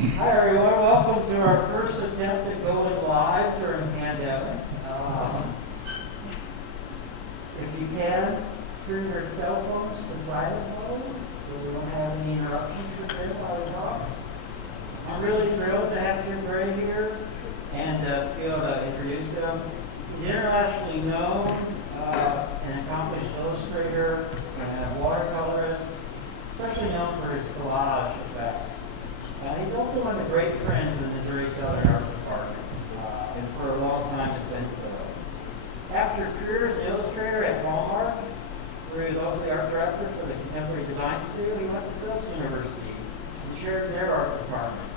Hi everyone, welcome to our first attempt at going live during the pandemic. If you can, turn your cell phones to silent mode so we don't have any interruptions with them while we talk. I'm really thrilled to have Jim Bray here and be able to introduce him. He's internationally known, an accomplished illustrator and watercolorist, especially known for his collage effects. He's also one of the great friends of the Missouri Southern Art Department, and for a long time has been so. After a career as an illustrator at Hallmark, where he was also the art director for the Contemporary Design Studio, he went to Phillips University and chaired their art department.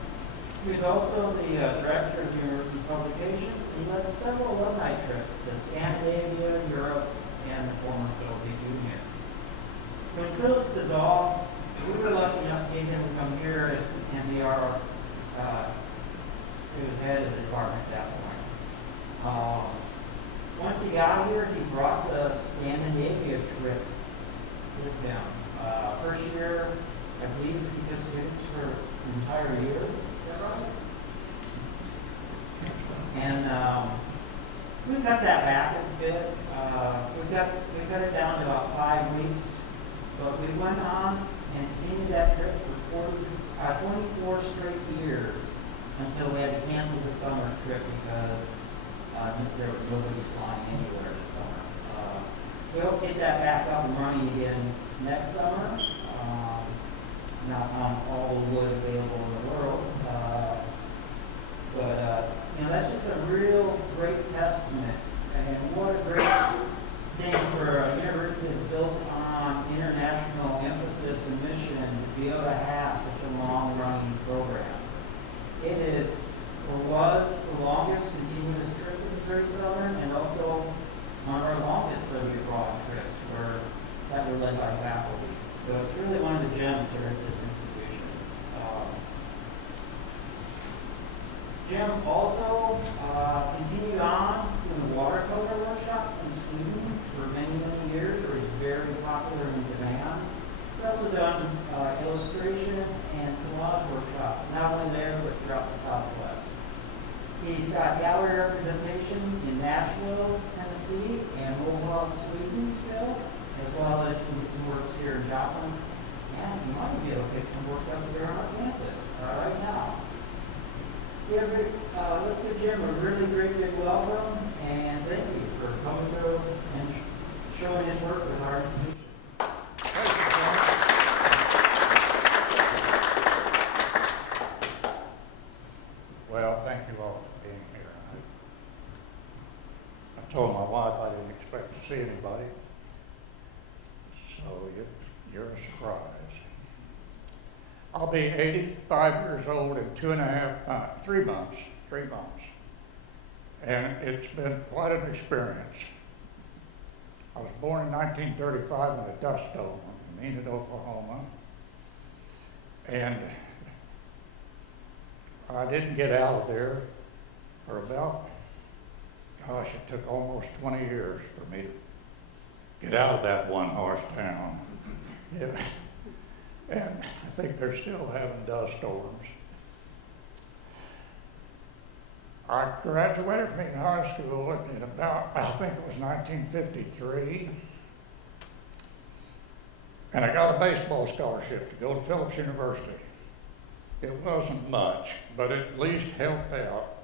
He was also the director of the university publications, and he led several alumni trips to Scandinavia, Europe, and the former Soviet Union. When Phillips dissolved, we were lucky enough to get him to come here and be our, he was head of the department at that point. Once he got here, he brought the Scandinavia trip with him. First year, I believe he took students for an entire year. Is that right? And we've got that back a bit. We've got it down to about 5 weeks. But we went on and continued that trip for 24 straight years until we had to cancel the summer trip because there was nobody flying anywhere this summer. We hope to get that back up and running again next summer. Not on all the wood available in the world. But that's just a real great testament. And what a great thing for a university that's built on international emphasis and mission to be able to have such a long-running program. It is, or was, the longest continuous trip in Missouri Southern, and also one of our longest study-abroad trips, that were led by faculty. So it's really one of the gems here at this institution. Jim also continued on doing watercolor workshops in Sweden for many, many years, where he's very popular and in demand. He's also done illustration and collage workshops, not only there, but throughout the Southwest. He's got gallery representation in Nashville, Tennessee, and Mohawk, Sweden still, as well as some works here in Joplin. And you might be able to pick some works up here on our campus right now. Let's give Jim a really great big welcome, and thank you for coming through and showing his work with our institution. Well, thank you all for being here. I told my wife I didn't expect to see anybody, so you're a surprise. I'll be 85 years old in 3 months, and it's been quite an experience. I was born in 1935 in a dust dome in Enid, Oklahoma, and I didn't get out of there for about, it took almost 20 years for me to get out of that one-horse town. Yeah. And I think they're still having dust storms. I graduated from Eton High School in about, I think it was 1953. And I got a baseball scholarship to go to Phillips University. It wasn't much, but it at least helped out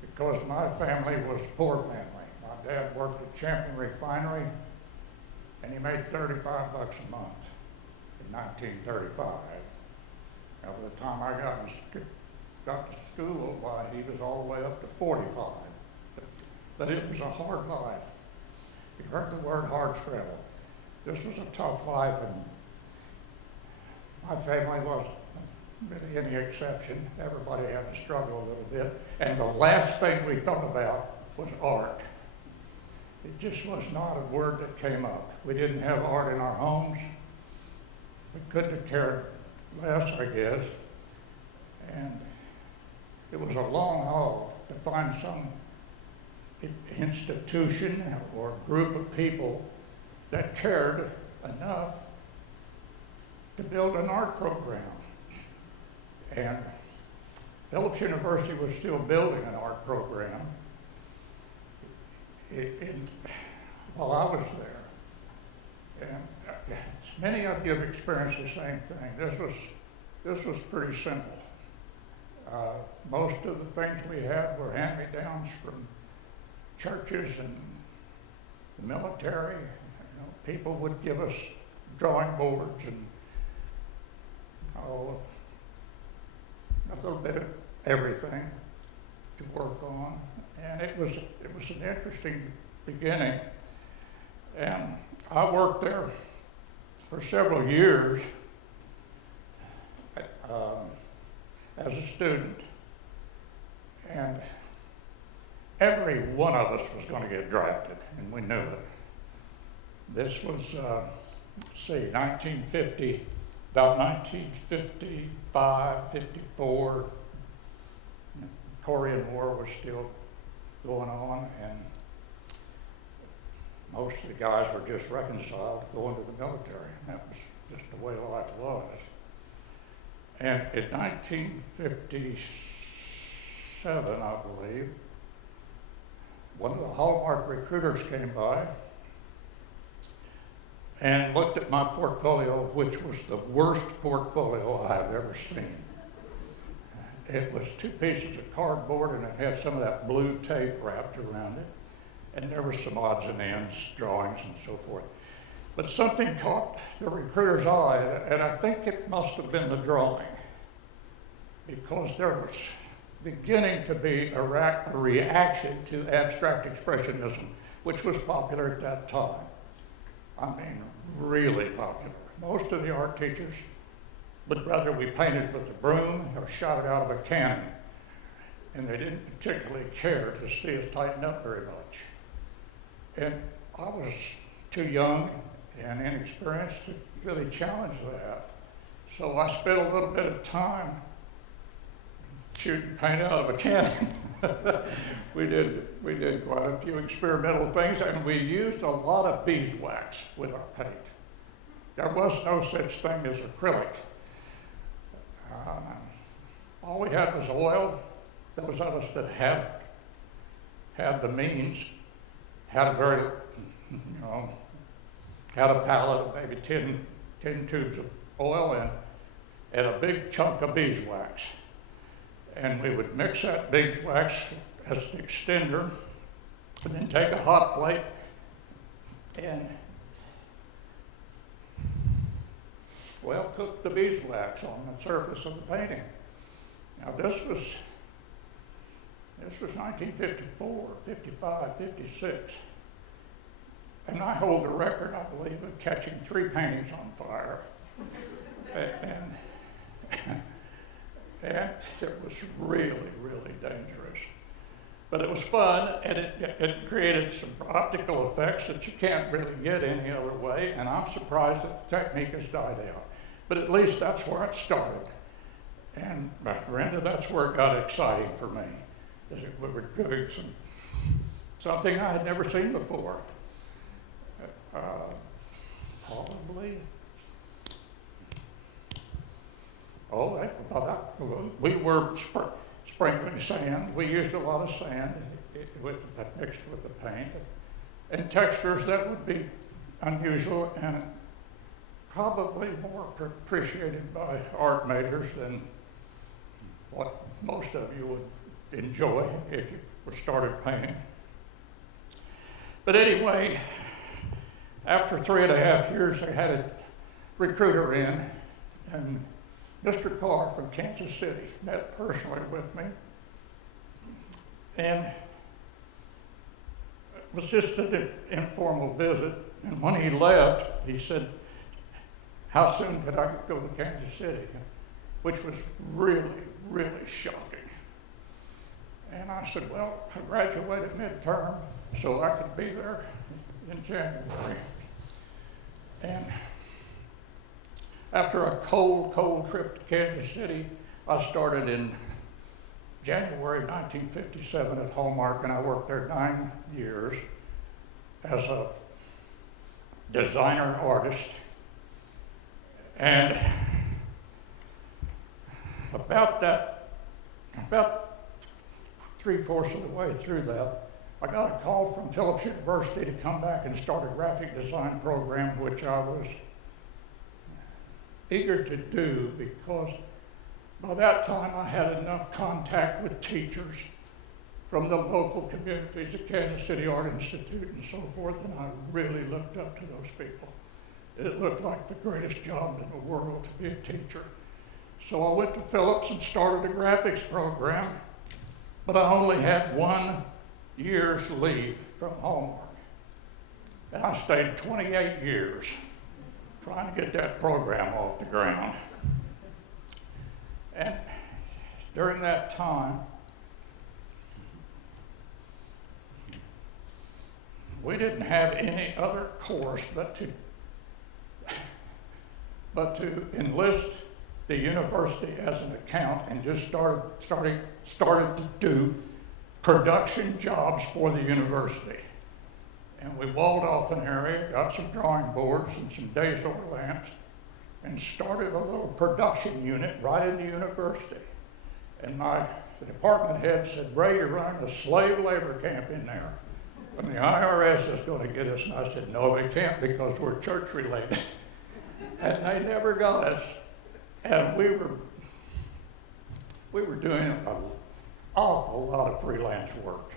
because my family was a poor family. My dad worked at Champion Refinery, and he made $35 a month. 1935. Now, by the time I got to school, why, he was all the way up to 45. But it was a hard life. You heard the word hard struggle. This was a tough life, and my family wasn't really any exception. Everybody had to struggle a little bit. And the last thing we thought about was art. It just was not a word that came up. We didn't have art in our homes. We couldn't have cared less, I guess. And it was a long haul to find some institution or group of people that cared enough to build an art program. And Phillips University was still building an art program while I was there. And many of you have experienced the same thing. This was pretty simple. Most of the things we had were hand-me-downs from churches and the military. You know, people would give us drawing boards and a little bit of everything to work on, and it was an interesting beginning. And I worked there for several years as a student, and every one of us was going to get drafted, and we knew it. This was, let's see, 1950, about 1955, 54. The Korean War was still going on, and most of the guys were just reconciled going to the military. That was just the way life was. And in 1957, I believe, one of the Hallmark recruiters came by and looked at my portfolio, which was the worst portfolio I've ever seen. It was 2 pieces of cardboard, and it had some of that blue tape wrapped around it. And there were some odds and ends, drawings, and so forth. But something caught the recruiter's eye, and I think it must have been the drawing, because there was beginning to be a reaction to abstract expressionism, which was popular at that time. I mean, really popular. Most of the art teachers would rather we painted with a broom or shot it out of a cannon, and they didn't particularly care to see us tighten up very much. And I was too young and inexperienced to really challenge that. So I spent a little bit of time shooting paint out of a cannon. we did quite a few experimental things, and we used a lot of beeswax with our paint. There was no such thing as acrylic. All we had was oil. Those of us that had the means had a very, had a pallet of maybe 10 tubes of oil and a big chunk of beeswax. And we would mix that beeswax as an extender, and then take a hot plate and, cook the beeswax on the surface of the painting. Now this was 1954, 55, 56. And I hold the record, I believe, of catching 3 paintings on fire. and it was really, really dangerous. But it was fun, and it created some optical effects that you can't really get any other way, and I'm surprised that the technique has died out. But at least that's where it started. And Brenda, that's where it got exciting for me, is we were doing something I had never seen before. Probably, we were sprinkling sand. We used a lot of sand mixed with the paint, and textures that would be unusual and probably more appreciated by art majors than what most of you would enjoy if you started painting. But anyway, after 3.5 years, I had a recruiter in, and Mr. Carr from Kansas City met personally with me. And it was just an informal visit. And when he left, he said, how soon could I go to Kansas City? Which was really, really shocking. And I said, well, I graduated midterm, so I could be there in January. And after a cold trip to Kansas City, I started in January 1957 at Hallmark, and I worked there 9 years as a designer artist. And about that about 3/4 of the way through that, I got a call from Phillips University to come back and start a graphic design program, which I was eager to do because by that time I had enough contact with teachers from the local communities, the Kansas City Art Institute and so forth, and I really looked up to those people. It looked like the greatest job in the world to be a teacher. So I went to Phillips and started a graphics program, but I only had 1 year's leave from Hallmark. And I stayed 28 years trying to get that program off the ground. And during that time, we didn't have any other course but to enlist the university as an account and just started to do production jobs for the university. And we walled off an area, got some drawing boards and some Dazor lamps, and started a little production unit right in the university. And the department head said, "Bray, you're running a slave labor camp in there. And the IRS is going to get us." And I said, "No, they can't because we're church related." And they never got us. And we were doing an awful lot of freelance work.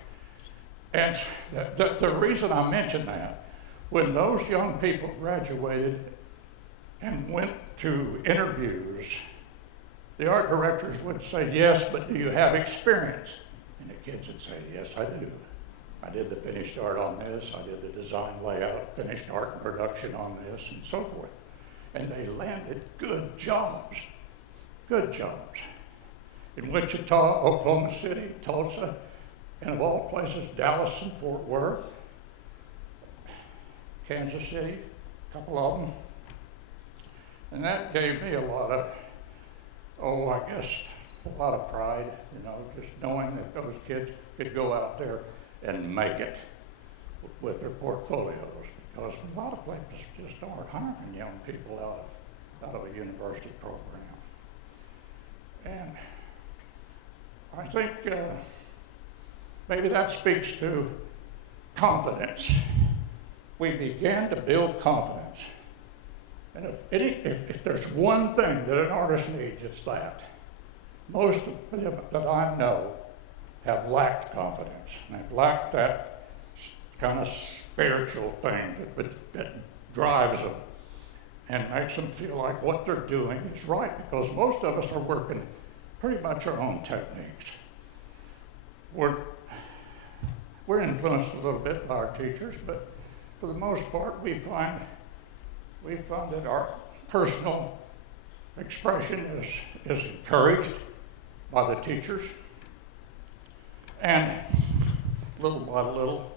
And the reason I mention that, when those young people graduated and went to interviews, the art directors would say, "Yes, but do you have experience?" And the kids would say, "Yes, I do. I did the finished art on this, I did the design layout, finished art and production on this," and so forth. And they landed good jobs. In Wichita, Oklahoma City, Tulsa, and of all places, Dallas and Fort Worth, Kansas City, a couple of them. And that gave me a lot of pride, just knowing that those kids could go out there and make it with their portfolios, because a lot of places just aren't hiring young people out of a university program. And I think maybe that speaks to confidence. We began to build confidence. And if there's one thing that an artist needs, it's that. Most of them that I know have lacked confidence. They've lacked that kind of spiritual thing that drives them and makes them feel like what they're doing is right, because most of us are working pretty much our own techniques. We're influenced a little bit by our teachers, but for the most part, we find that our personal expression is encouraged by the teachers. And little by little,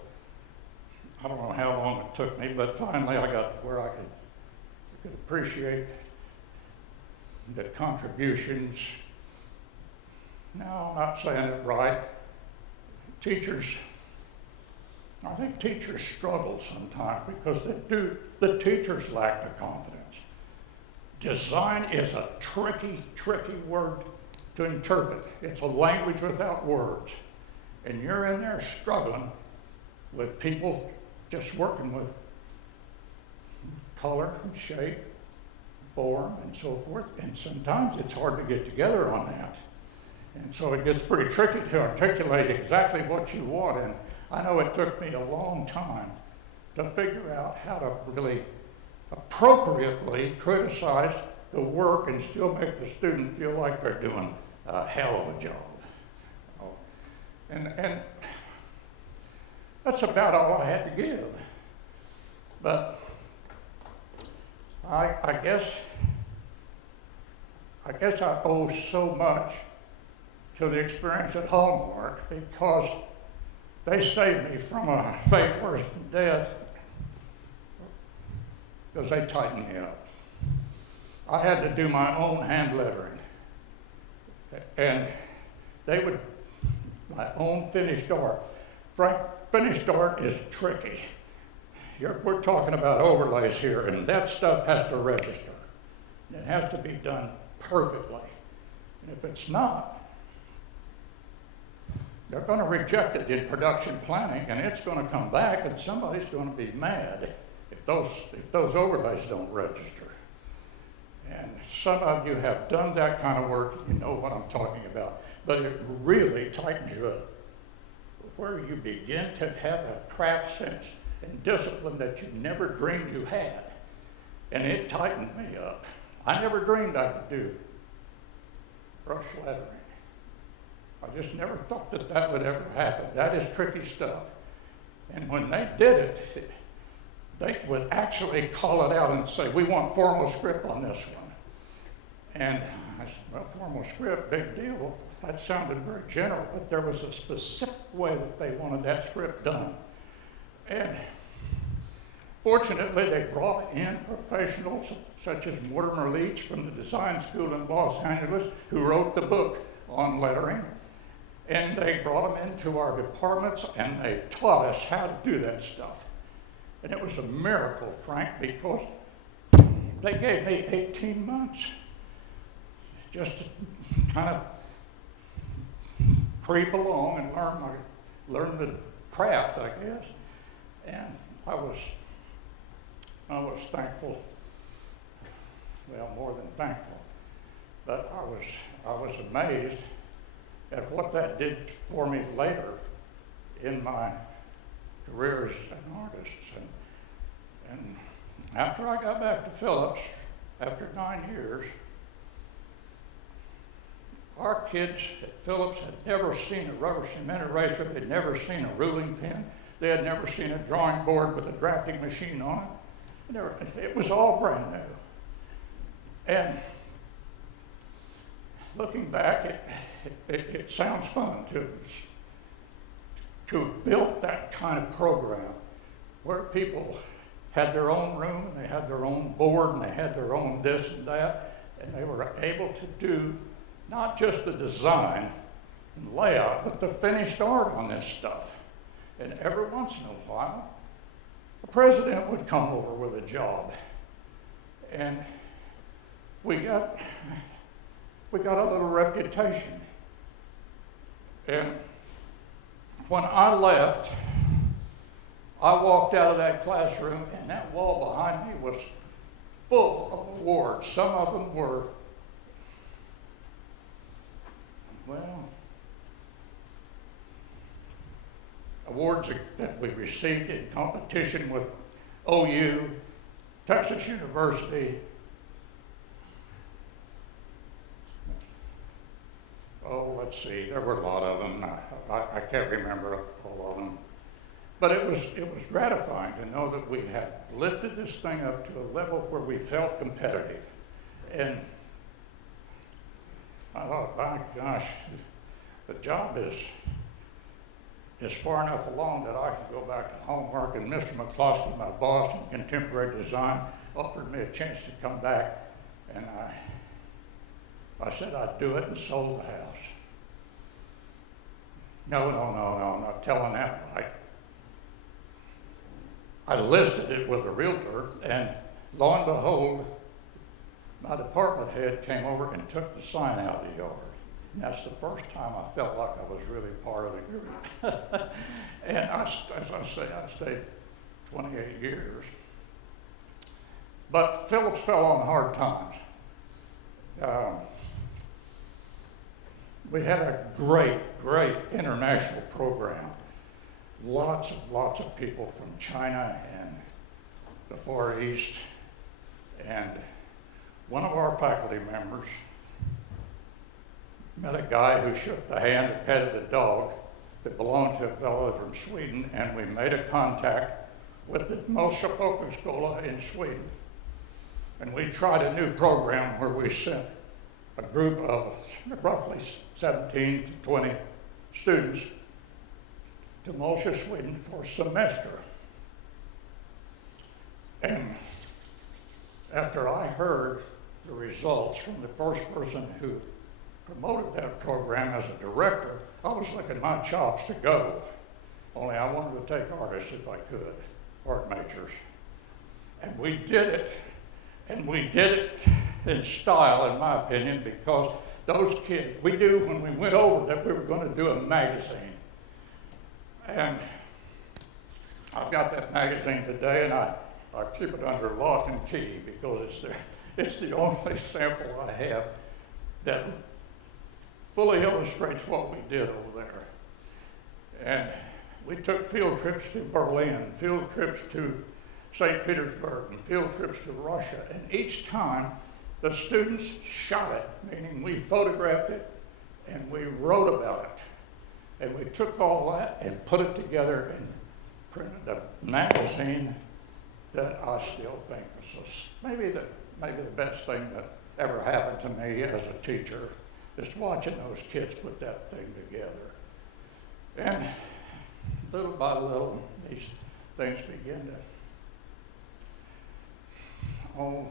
I don't know how long it took me, but finally I got to where I could appreciate the contributions. No, I'm not saying it right. I think teachers struggle sometimes because the teachers lack the confidence. Design is a tricky word to interpret. It's a language without words. And you're in there struggling with people just working with color and shape, form, and so forth. And sometimes it's hard to get together on that. And so it gets pretty tricky to articulate exactly what you want. And I know it took me a long time to figure out how to really appropriately criticize the work and still make the student feel like they're doing a hell of a job. And that's about all I had to give. But I guess I owe so much to the experience at Hallmark, because they saved me from a fate worse than death, because they tightened me up. I had to do my own hand lettering, and they would, my own finished art. Frank, finished art is tricky. We're talking about overlays here, and that stuff has to register. It has to be done perfectly. And if it's not, They're going to reject it in production planning, and it's going to come back, and somebody's going to be mad if those overlays don't register. And some of you have done that kind of work, you know what I'm talking about. But it really tightens you up, where you begin to have a craft sense and discipline that you never dreamed you had. And it tightened me up. I never dreamed I could do brush lettering. I just never thought that that would ever happen. That is tricky stuff. And when they did it, they would actually call it out and say, we want formal script on this one. And I said, well, formal script, big deal. That sounded very general, but there was a specific way that they wanted that script done. And fortunately, they brought in professionals such as Mortimer Leach from the design school in Los Angeles, who wrote the book on lettering. And they brought them into our departments, and they taught us how to do that stuff. And it was a miracle, Frank, because they gave me 18 months just to kind of creep along and learn the craft, I guess. And I was thankful, well, more than thankful, but I was amazed at what that did for me later in my career as an artist. And after I got back to Phillips, after 9 years, our kids at Phillips had never seen a rubber cement eraser, they'd never seen a ruling pen, they had never seen a drawing board with a drafting machine on it. It was all brand new. And looking back, it sounds fun to have built that kind of program where people had their own room, and they had their own board, and they had their own this and that, and they were able to do not just the design and layout, but the finished art on this stuff. And every once in a while, the president would come over with a job. And we got a little reputation. And when I left, I walked out of that classroom, and that wall behind me was full of awards. Some of them were, well, awards that we received in competition with OU, Texas University. Oh, let's see, there were a lot of them. I can't remember all of them. But it was gratifying to know that we had lifted this thing up to a level where we felt competitive. And I thought, my gosh, the job is far enough along that I can go back to Hallmark, and Mr. McCloskey, my boss in contemporary design, offered me a chance to come back, and I said I'd do it and sold the house. No, I'm not telling that right. I listed it with a realtor, and lo and behold, my department head came over and took the sign out of the yard. And that's the first time I felt like I was really part of the group. And as I say, I stayed 28 years. But Phillips fell on hard times. We had a great international program. Lots of people from China and the Far East. And one of our faculty members met a guy who shook the hand and petted a dog that belonged to a fellow from Sweden, and we made a contact with the Moshapokskola in Sweden. And we tried a new program where we sent a group of roughly 17 to 20 students to Malta, Sweden for a semester. And after I heard the results from the first person who promoted that program as a director, I was licking my chops to go. Only I wanted to take artists if I could, art majors. And we did it, and we did it in style, in my opinion, because those kids, we knew when we went over that we were going to do a magazine. And I've got that magazine today, and I keep it under lock and key because it's the only sample I have that fully illustrates what we did over there. And we took field trips to Berlin, field trips to St. Petersburg, and field trips to Russia. And each time, the students shot it, meaning we photographed it and we wrote about it. And we took all that and put it together and printed a magazine that I still think is maybe the best thing that ever happened to me as a teacher, is watching those kids put that thing together. And little by little, these things begin to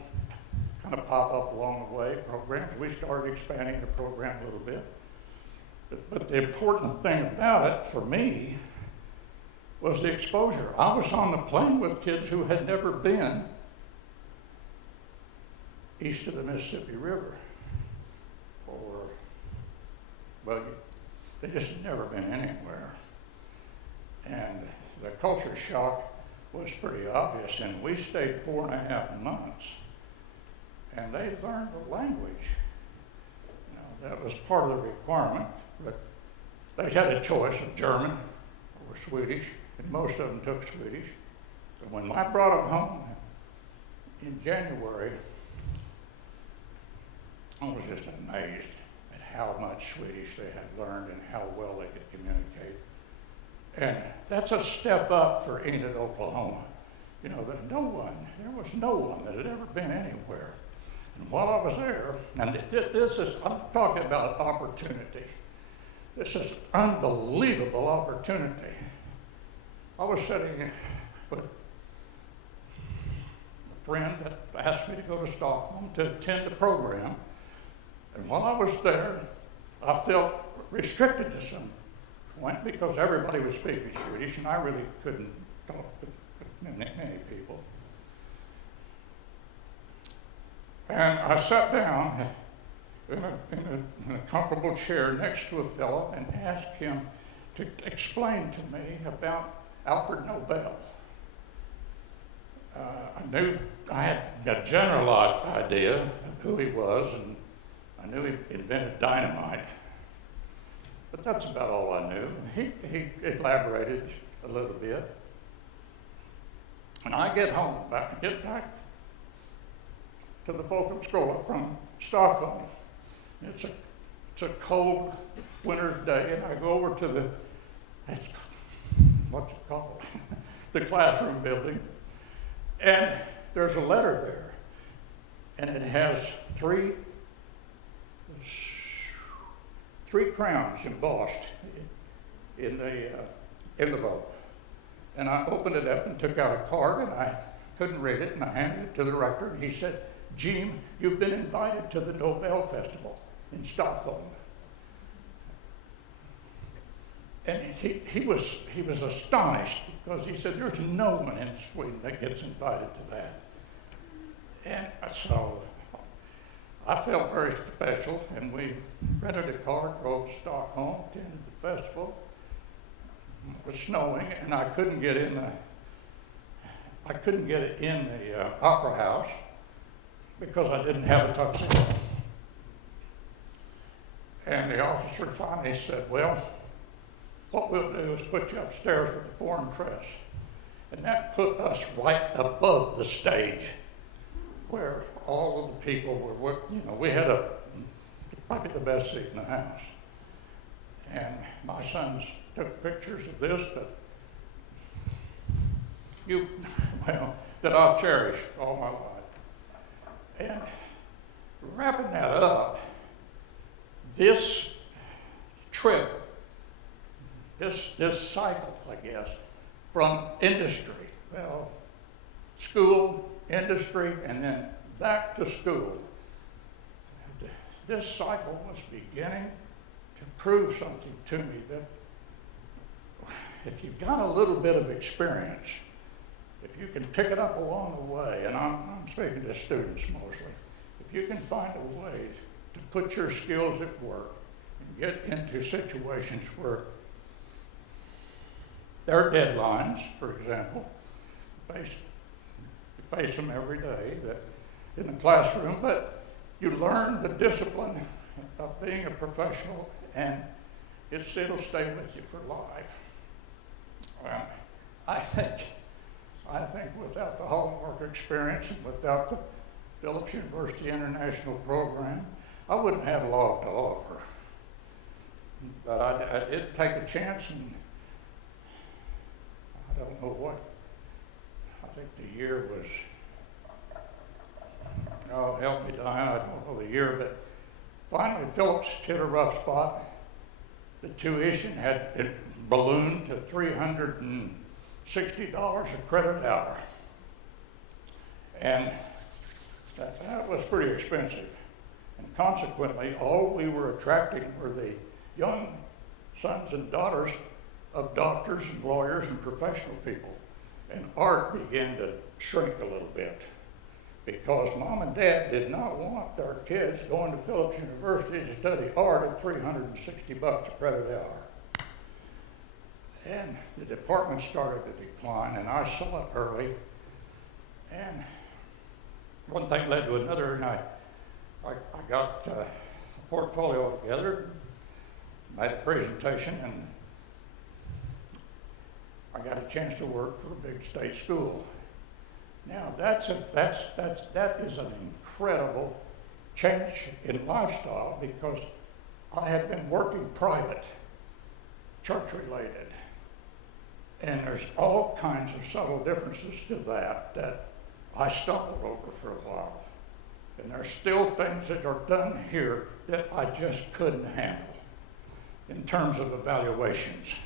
kind of pop up along the way. Programs, we started expanding the program a little bit. But the important thing about it for me was the exposure. I was on the plane with kids who had never been east of the Mississippi River, well, they just had never been anywhere. And the culture shock was pretty obvious, and we stayed 4.5 months, and they learned the language. That was part of the requirement, but they had a choice of German or Swedish, and most of them took Swedish. But when I brought them home in January, I was just amazed at how much Swedish they had learned and how well they could communicate. And that's a step up for Enid, Oklahoma. That there was no one that had ever been anywhere. And while I was there, and I'm talking about opportunity. This is unbelievable opportunity. I was sitting with a friend that asked me to go to Stockholm to attend the program. And while I was there, I felt restricted to some point because everybody was speaking Swedish, and I really couldn't talk to many people. And I sat down in a comfortable chair next to a fellow and asked him to explain to me about Alfred Nobel. I knew I had a general idea of who he was, and I knew he invented dynamite, but that's about all I knew. He elaborated a little bit. And I get back to the Folkhemskola from Stockholm. It's a cold winter's day, and I go over to what's it called? The classroom building, and there's a letter there, and it has three crowns embossed in the envelope. And I opened it up and took out a card, and I couldn't read it, and I handed it to the rector, and he said, "Jim, you've been invited to the Nobel Festival in Stockholm." And he was astonished because he said, "There's no one in Sweden that gets invited to that." And so I felt very special, and we rented a car, drove to Stockholm, attended the festival. It was snowing, and I couldn't get in the opera house because I didn't have a tuxedo. And the officer finally said, "Well, what we'll do is put you upstairs with the foreign press." And that put us right above the stage where all of the people were, we had probably the best seat in the house. And my sons took pictures of this that I'll cherish all my life. And wrapping that up, this trip, this cycle, I guess, from industry, school, industry, and then back to school. This cycle was beginning to prove something to me that if you've got a little bit of experience, if you can pick it up along the way, and I'm speaking to students mostly, if you can find a way to put your skills at work and get into situations where There are deadlines, for example. You face them every day in the classroom, but you learn the discipline of being a professional, and it'll stay with you for life. I think without the Hallmark experience and without the Phillips University International Program, I wouldn't have a lot to offer. But I did take a chance, and I don't know what, I think the year was, oh, help me, Diane, I don't know the year, but finally Phillips hit a rough spot. The tuition had ballooned to $360 a credit hour. And that was pretty expensive. And consequently, all we were attracting were the young sons and daughters of doctors and lawyers and professional people. And art began to shrink a little bit because Mom and Dad did not want their kids going to Phillips University to study art at $360 a credit hour. And the department started to decline, and I saw it early. And one thing led to another, and I got a portfolio together, made a presentation, and I got a chance to work for a big state school. Now that is an incredible change in lifestyle because I had been working private, church related, and there's all kinds of subtle differences to that I stumbled over for a while. And there's still things that are done here that I just couldn't handle in terms of evaluations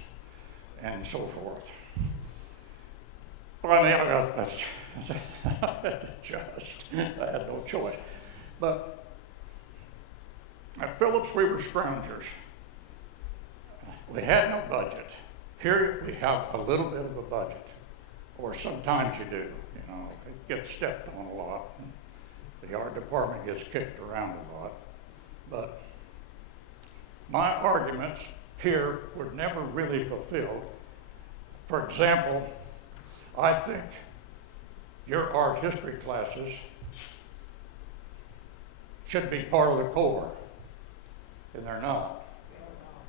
and so forth. Finally, I got that. I had to adjust. I had no choice. But at Phillips, we were scroungers. We had no budget. Here, we have a little bit of a budget, or sometimes you do. You know, it gets stepped on a lot. The art department gets kicked around a lot. But my arguments here were never really fulfilled. For example, I think your art history classes should be part of the core, and they're not.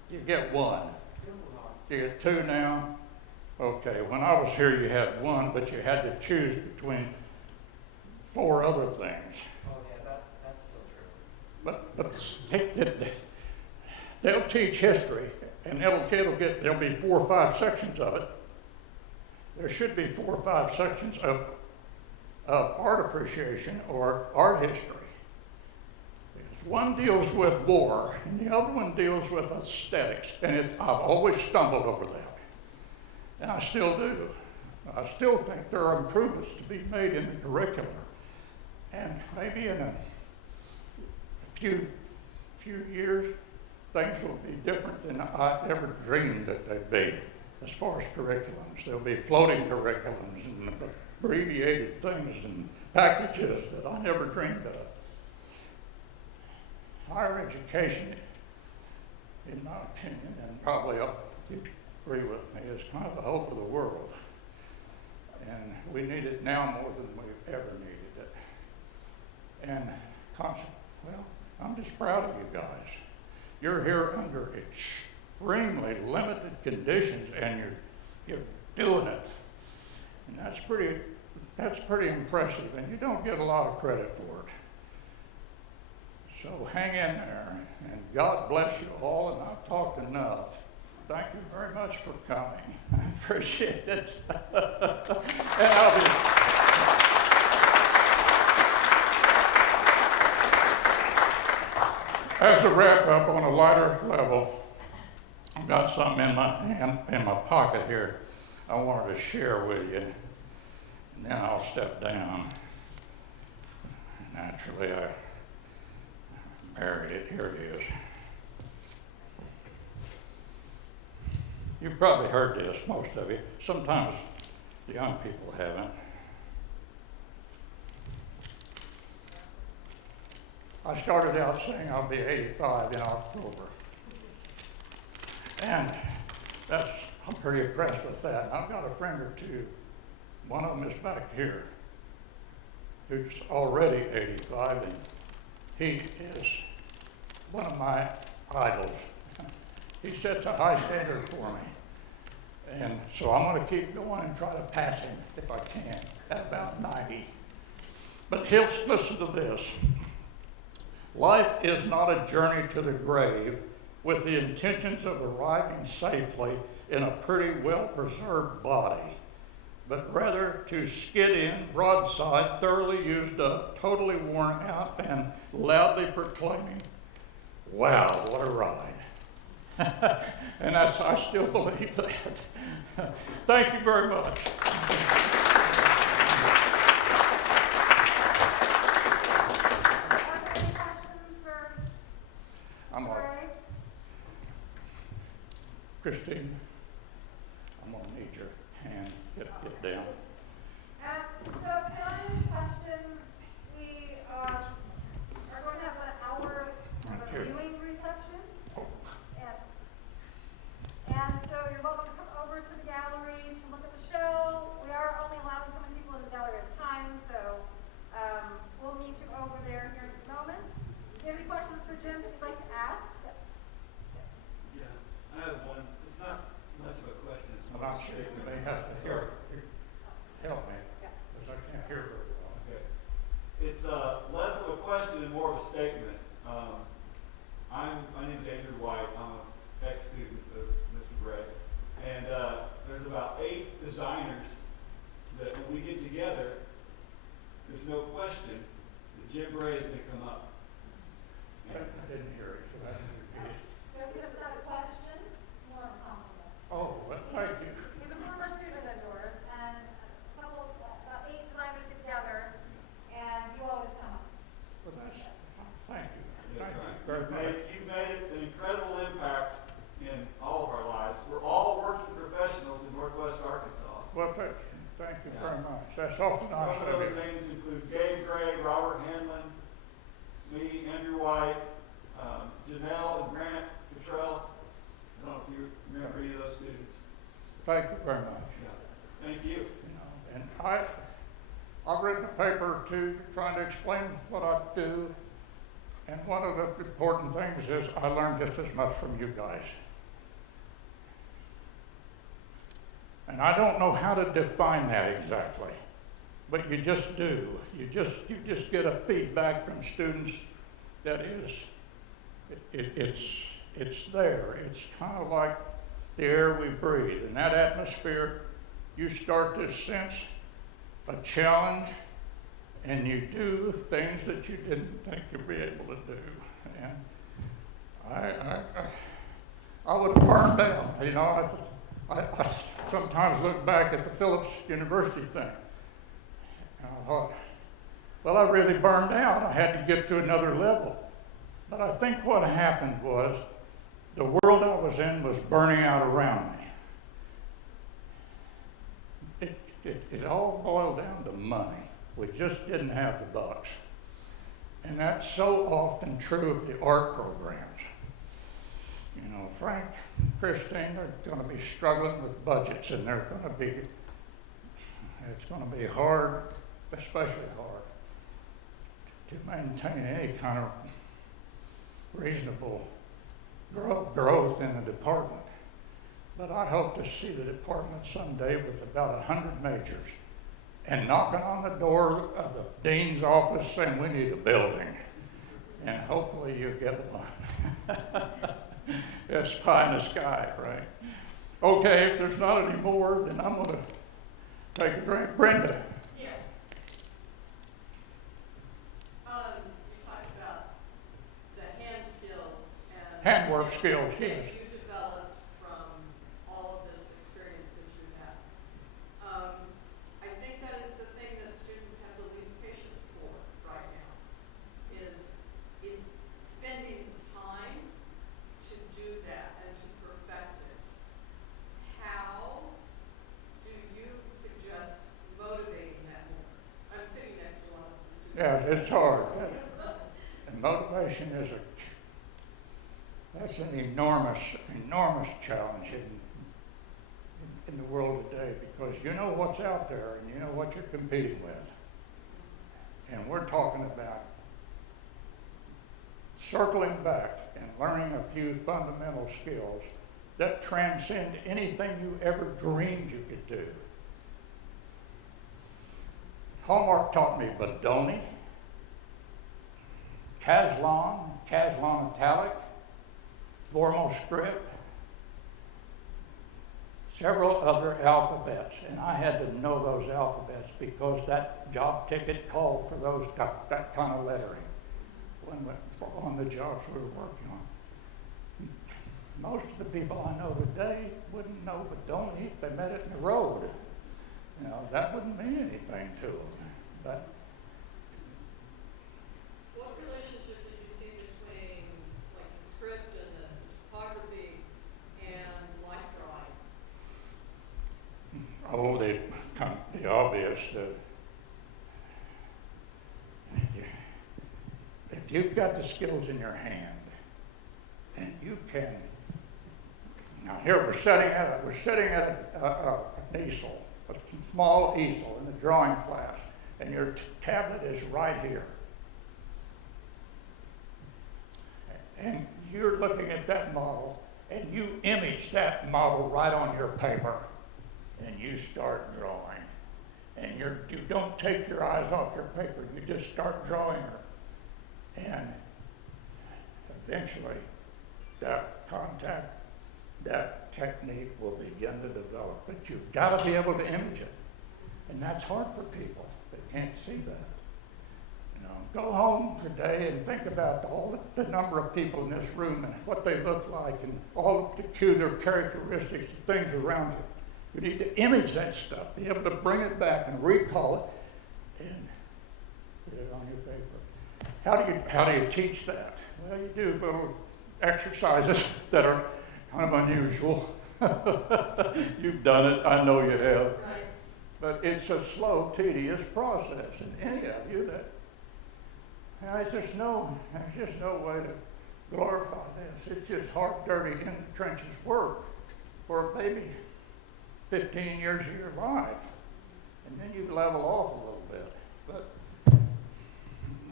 You get one. You get two now? Okay, when I was here you had one, but you had to choose between 4 other things. Oh yeah, that's still true. But they'll teach history, and there'll be 4 or 5 sections of it. There should be 4 or 5 sections of art appreciation or art history. Because one deals with war, and the other one deals with aesthetics, and I've always stumbled over that, and I still do. I still think there are improvements to be made in the curriculum, and maybe in a few years, things will be different than I ever dreamed that they'd be. As far as curriculums, there'll be floating curriculums and abbreviated things and packages that I never dreamed of. Higher education, in my opinion, and probably you agree with me, is kind of the hope of the world. And we need it now more than we've ever needed it. And well, I'm just proud of you guys. You're here under extremely limited conditions, and you're doing it, and that's pretty impressive, and you don't get a lot of credit for it. So hang in there, and God bless you all. And I've talked enough. Thank you very much for coming. I appreciate it. And I'll be. As a wrap up on a lighter level, I've got something in my pocket here I wanted to share with you, and then I'll step down. Naturally, I buried it. Here it is. You've probably heard this, most of you. Sometimes the young people haven't. I started out saying I'll be 85 in October. And I'm pretty impressed with that. And I've got a friend or two. One of them is back here, who's already 85, and he is one of my idols. He sets a high standard for me. And so I'm going to keep going and try to pass him if I can at about 90. But listen to this. Life is not a journey to the grave with the intentions of arriving safely in a pretty well-preserved body, but rather to skid in, broadside, thoroughly used up, totally worn out, and loudly proclaiming, "Wow, what a ride." And I still believe that. Thank you very much. Any questions for I'm all right. Bray? Christine, I'm going to need your hand. Get down. So if there are any questions, we are going to have an hour of Thank a you. viewing reception. Oh, And so you're welcome to come over to the gallery to look at the show. We are only allowing so many people in the gallery at a time, so we'll meet you over there here in a moment. Do you have any questions for Jim that you'd like to ask? Yes. Yeah, I have one. It's not much of a question. It's I'm more not of a sure. You statement. may have to help me, Yeah. because I can't hear very well. Okay. It's less of a question and more of a statement. My name's Andrew White. I'm an ex-student of Mr. Bray. And there's about 8 designers that when we get together, there's no question that Jim Bray is going to come up. I didn't hear it, so I didn't repeat it. So because it's not a question, more of a compliment. Oh, well, thank you. He's a former student of yours, and about 8 designers get together, and you always come up. Well, thank you. That's Thank right. you very much. You've made an incredible impact in all of our lives. We're all working professionals in Northwest Arkansas. Well, thank you very much. That's awful Some nice of of those you. names include Gabe Gray, Robert Hanlon, me, Andrew White, Janelle and Grant Cottrell. I don't know if you remember any of those students. Thank you very much. Yeah. Thank you. You know, and I've written a paper or two trying to explain what I do, and one of the important things is I learn just as much from you guys. And I don't know how to define that exactly, but you just do. You just get a feedback from students that is, it's there. It's kind of like the air we breathe. In that atmosphere, you start to sense a challenge, and you do things that you didn't think you'd be able to do. And I would burn down. You know, I sometimes look back at the Phillips University thing, and I thought, well, I really burned out. I had to get to another level. But I think what happened was the world I was in was burning out around me. It all boiled down to money. We just didn't have the bucks. And that's so often true of the art programs. You know, Frank, Christine, they're going to be struggling with budgets, and it's going to be hard, especially hard, to maintain any kind of reasonable growth in the department. But I hope to see the department someday with about 100 majors and knocking on the door of the dean's office saying we need a building. And hopefully you get one. It's pie in the sky, right? Okay, if there's not any more, then I'm going to take a drink. Brenda. Yeah. You talked about the hand skills and Handwork skills, that yes. you developed from all of this experience that you have. I think that is the thing that students have the least patience for right now, is spending time to do that and to perfect it. How do you suggest motivating that more? I'm sitting next to one of the students. Yeah, it's hard. And motivation is that's an enormous challenge. And in the world today, because you know what's out there and you know what you're competing with. And we're talking about circling back and learning a few fundamental skills that transcend anything you ever dreamed you could do. Hallmark taught me Bodoni, Caslon italic, Vormo script, several other alphabets, and I had to know those alphabets because that job ticket called for that kind of lettering on the jobs we were working on. Most of the people I know today wouldn't know Bodoni if they met it in the road. You know, that wouldn't mean anything to them. But What relationship did you see between like the script and the topography and life drawing? the obvious that if you've got the skills in your hand, then you can. Now here we're sitting at an easel, a small easel in the drawing class, and your tablet is right here. And you're looking at that model, and you image that model right on your paper, and you start drawing. And you don't take your eyes off your paper, you just start drawing her. And eventually, that contact, that technique will begin to develop. But you've got to be able to image it. And that's hard for people that can't see that. You know, go home today and think about all the number of people in this room and what they look like and all the peculiar characteristics and things around you. You need to image that stuff, be able to bring it back and recall it and put it on your paper. How do you teach that? Well, you do little exercises that are kind of unusual. You've done it, I know you have. Right. But it's a slow, tedious process, and any of you that, there's just no way to glorify this. It's just hard, dirty, in the trenches work for maybe 15 years of your life, and then you level off a little bit. But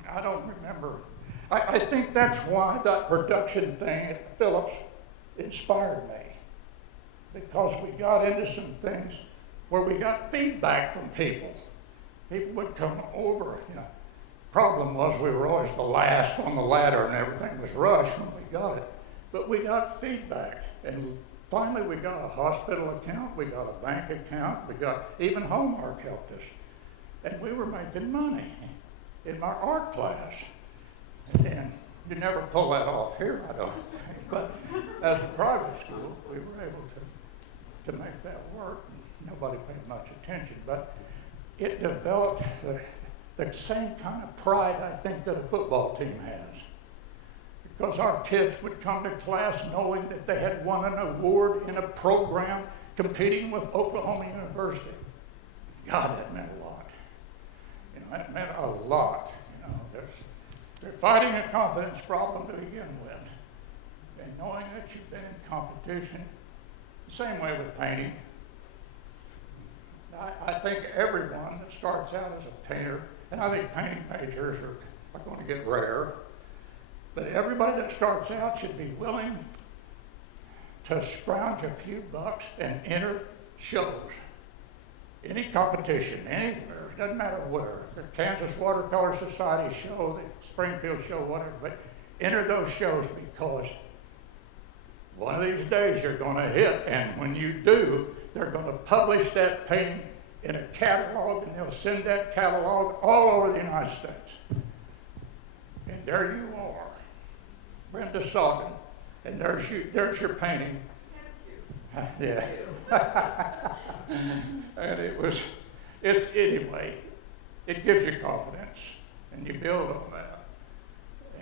I don't remember. I think that's why that production thing at Phillips inspired me, because we got into some things where we got feedback from people. People would come over, you know. Problem was we were always the last on the ladder and everything was rushed when we got it. But we got feedback, and finally we got a hospital account, we got a bank account, even Hallmark helped us. And we were making money in my art class. And you never pull that off here, I don't think. But as a private school, we were able to make that work. Nobody paid much attention, but it developed the same kind of pride, I think, that a football team has. Because our kids would come to class knowing that they had won an award in a program competing with Oklahoma University. God, that meant a lot. You know, that meant a lot. You know, they're fighting a confidence problem to begin with. And knowing that you've been in competition, the same way with painting. I think everyone that starts out as a painter, and I think painting majors are going to get rare, but everybody that starts out should be willing to scrounge a few bucks and enter shows. Any competition, anywhere, it doesn't matter where. The Kansas Watercolor Society show, the Springfield show, whatever, but enter those shows because one of these days you're going to hit, and when you do, they're going to publish that painting in a catalog, and they'll send that catalog all over the United States. And there you are, Brenda Soggin, and there's your painting. Yeah. And anyway, it gives you confidence, and you build on that.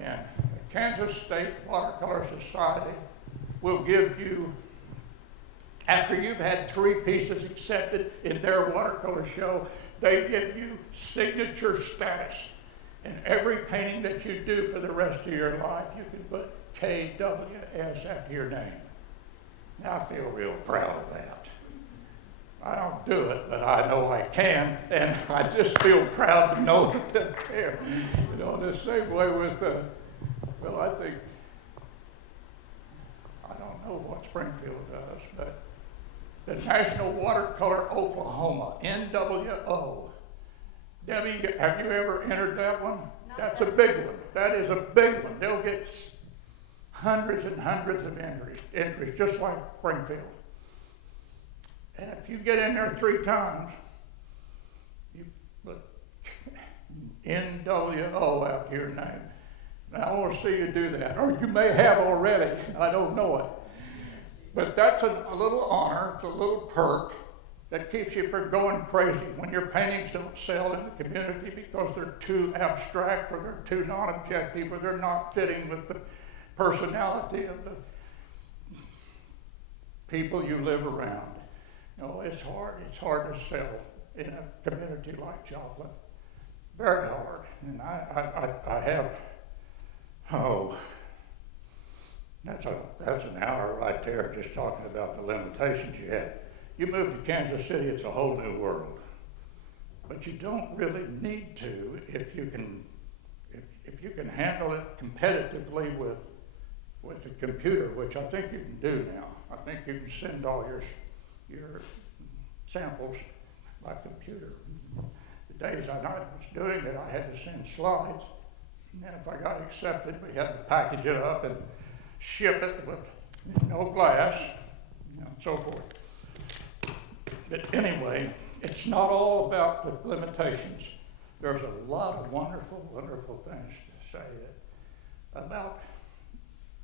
And the Kansas State Watercolor Society will give you, after you've had 3 pieces accepted in their watercolor show, they give you signature status. And every painting that you do for the rest of your life, you can put KWS after your name. Now I feel real proud of that. I don't do it, but I know I can, and I just feel proud to know that they're there. You know, the same way with, well, I think, I don't know what Springfield does, but the National Watercolor Oklahoma, NWO. Debbie, have you ever entered that one? That's a big one. That is a big one. They'll get hundreds and hundreds of entries, just like Springfield. And if you get in there 3 times, you put NWO after your name. Now I want to see you do that, or you may have already. I don't know it. But that's a little honor, it's a little perk that keeps you from going crazy when your paintings don't sell in the community because they're too abstract or they're too non-objective or they're not fitting with the personality of the people you live around. You know, it's hard to sell in a community like Joplin. Very hard. And I have, that's an hour right there just talking about the limitations you have. You move to Kansas City, it's a whole new world. But you don't really need to if you can handle it competitively with the computer, which I think you can do now. I think you can send all your samples by computer. The days I was doing it, I had to send slides. And then if I got accepted, we had to package it up and ship it with no glass, and so forth. But anyway, it's not all about the limitations. There's a lot of wonderful, wonderful things to say about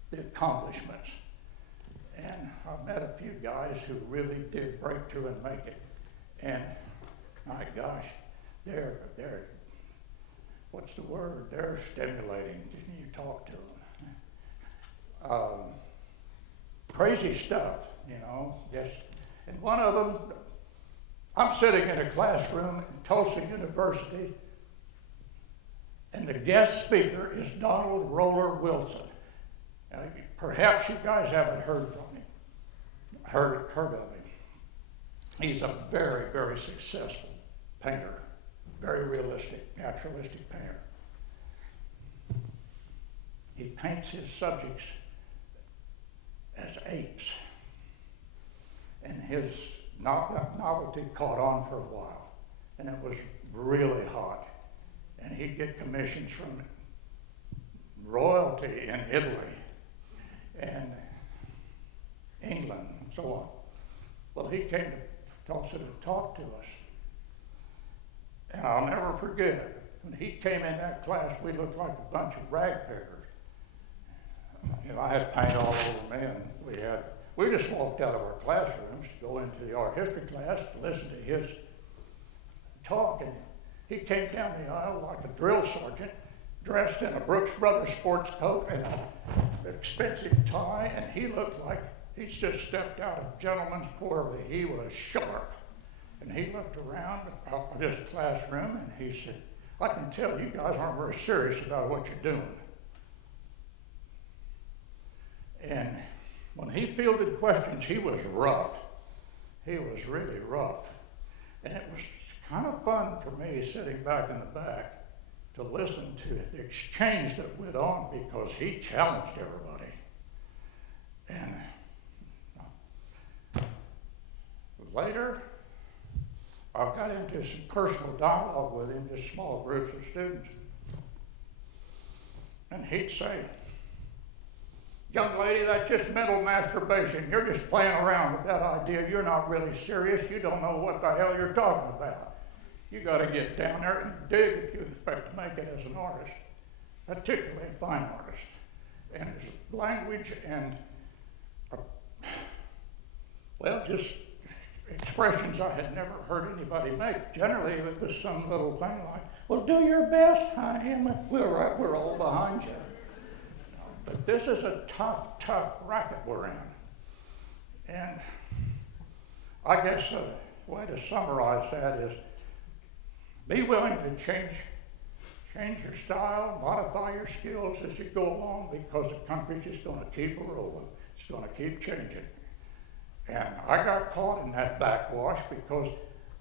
the accomplishments. And I've met a few guys who really did break through and make it. And my gosh, they're what's the word? They're stimulating when you talk to them. Crazy stuff, you know, yes. And one of them, I'm sitting in a classroom in Tulsa University, and the guest speaker is Donald Roller Wilson. Perhaps you guys haven't heard from him, heard of him. He's a very, very successful painter, very realistic, naturalistic painter. He paints his subjects as apes, and his novelty caught on for a while, and it was really hot, and he'd get commissions from royalty in Italy and England and so on. Well, he came to Tulsa to talk to us, and I'll never forget it. When he came in that class, we looked like a bunch of rag pickers. You know, I had paint all over me, and we just walked out of our classrooms to go into the art history class to listen to his talk, and he came down the aisle like a drill sergeant, dressed in a Brooks Brothers sports coat and an expensive tie, and he looked like he's just stepped out of gentleman's quarterly. He was sharp. And he looked around this classroom and he said, I can tell you guys aren't very serious about what you're doing. And when he fielded questions, he was rough. He was really rough. And it was kind of fun for me sitting back in the back to listen to the exchange that went on because he challenged everybody. And later, I got into some personal dialogue with him, just small groups of students. And he'd say, young lady, that's just mental masturbation. You're just playing around with that idea. You're not really serious. You don't know what the hell you're talking about. You got to get down there and dig if you expect to make it as an artist, particularly a fine artist. And his language and, just expressions I had never heard anybody make. Generally, it was some little thing like, well, do your best, honey, and we're all behind you. But this is a tough, tough racket we're in. And I guess the way to summarize that is be willing to change your style, modify your skills as you go along because the country's just going to keep rolling. It's going to keep changing. And I got caught in that backwash because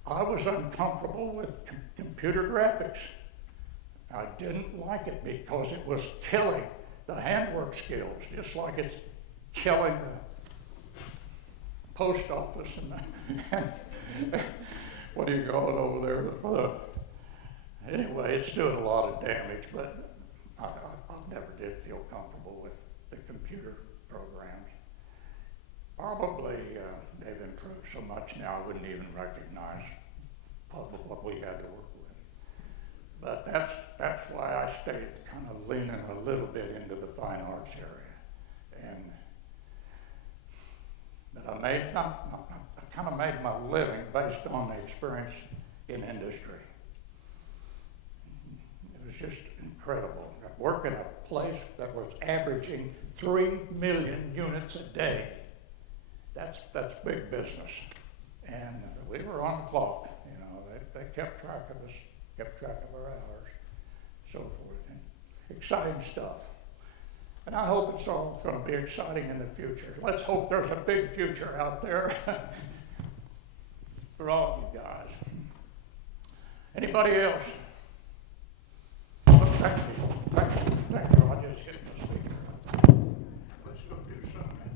I was uncomfortable with computer graphics. I didn't like it because it was killing the handwork skills, just like it's killing the post office and what do you call it over there? Anyway, it's doing a lot of damage, but I never did feel comfortable with the computer programs. Probably they've improved so much now I wouldn't even recognize what we had to work with. But that's why I stayed kind of leaning a little bit into the fine arts area. And but I kind of made my living based on the experience in industry. It was just incredible. I worked in a place that was averaging 3 million units a day. That's big business. And we were on the clock, you know, they kept track of us, kept track of our hours, so forth, and exciting stuff. And I hope it's all going to be exciting in the future. Let's hope there's a big future out there for all of you guys. Anybody else? Oh, thank you. I just hit my speaker. Let's go do something.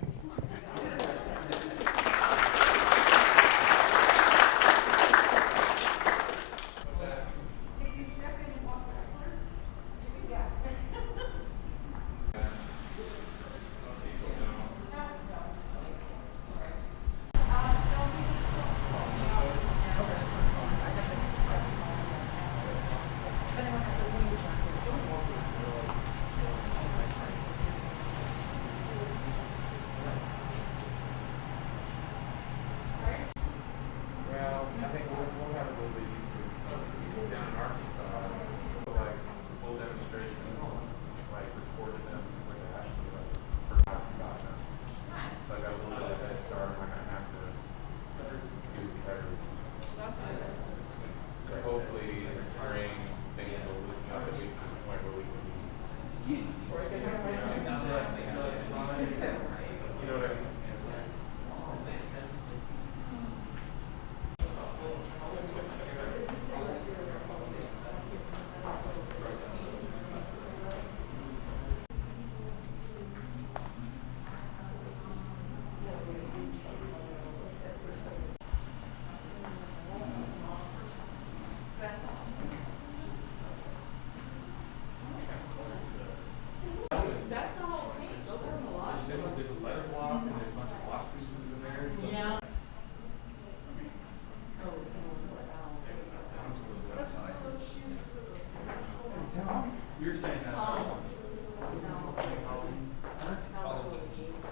You're saying that.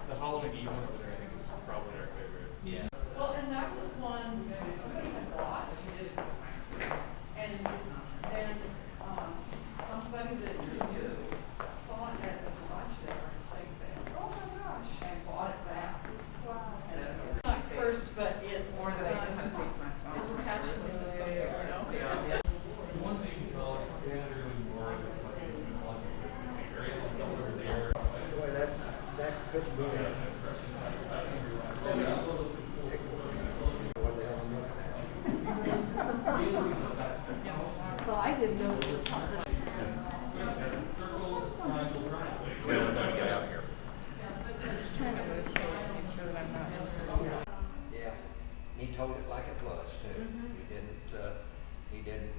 The Halloween Eve one over there, I think, is probably our favorite. Yeah. Well, and that was one somebody had bought, and then, somebody that you knew saw it at the garage sale and said, oh my gosh, and bought it back. Wow. And it's not cursed, but it's, Or that I know how to fix my phone. it's attached to it something, you know? Yeah. The ones that you can tell, it's really more of like the area over there. Boy, that could be it. Well, I didn't know it was hard. We're going to get out of here. I'm just trying to move so I can make sure that I'm not in. Yeah, he told it like it was too. He didn't